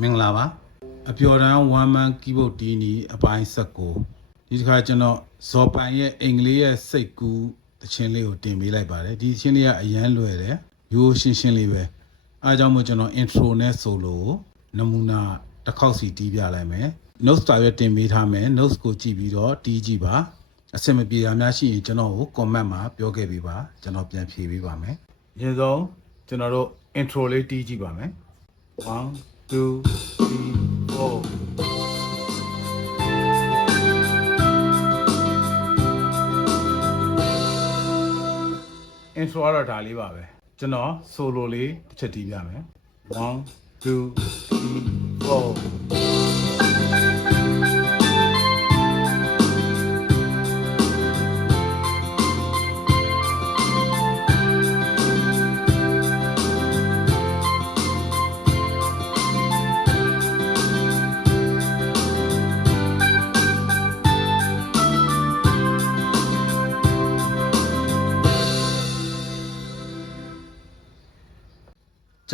မင်္ဂလာပါအပျော်တမ်းဝမ်းမန်းကီးဘုတ်တီးနီအပိုင်း19ဒီတစ်ခါကျွန်တော်ဇော်ပိုင်ရဲ့အင်္ဂလိပ်ရဲ့စိတ်ကူးတခြင်းလေးကိုတင်ပေးလိုက်ပါတယ်ဒီချင်းလေးကအရန်လွယ်တယ်ရိုးရှင်းရှင်းလေးပဲအားကြောင့်မို့ကျွန်တော် intro နဲ့ solo နမူနာတစ်ခေါက်စီတီးပြလိုက်မယ် notes တာရွက်တင်ပေးထားမယ် notes ကိုကြည့်ပြီးတော့တီးကြည့်ပါအဆင်မပြေတာများရှိရင်ကျွန်တော်ကို comment မှာပြောခဲ့ပေးပါကျွန်တော်ပြန်ဖြေပေးပါမယ်အရင်ဆုံးကျွန်တော်တို့ intro လေးတီးကြည့်ပါမယ်1 2 3 4 intro ကတော့ဒါလေးပါပဲကျွန်တော် solo လေးတစ်ချက်တီးပြမယ်1 2 3 4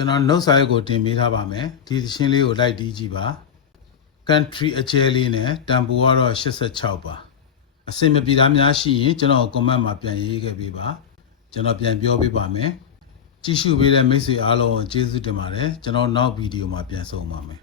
ကျွန်တော် note စာရွက်ကိုတင်ပေးထားပါမယ်ဒီသချင်းလေးကိုလိုက်တီးကြည့်ပါ country အကျဲလေးနဲ့တန်ဖိုးကတော့86ပါအဆင်မပြေတာများရှိရင်ကျွန်တော် comment မှာပြန်ရေးခဲ့ပေးပါကျွန်တော်ပြန်ပြောပေးပါမယ်ကြည့်ရှုပေးတဲ့မိတ်ဆွေအားလုံးကိုကျေးဇူးတင်ပါတယ်ကျွန်တော်နောက်ဗီဒီယိုမှာပြန်ဆုံပါမယ်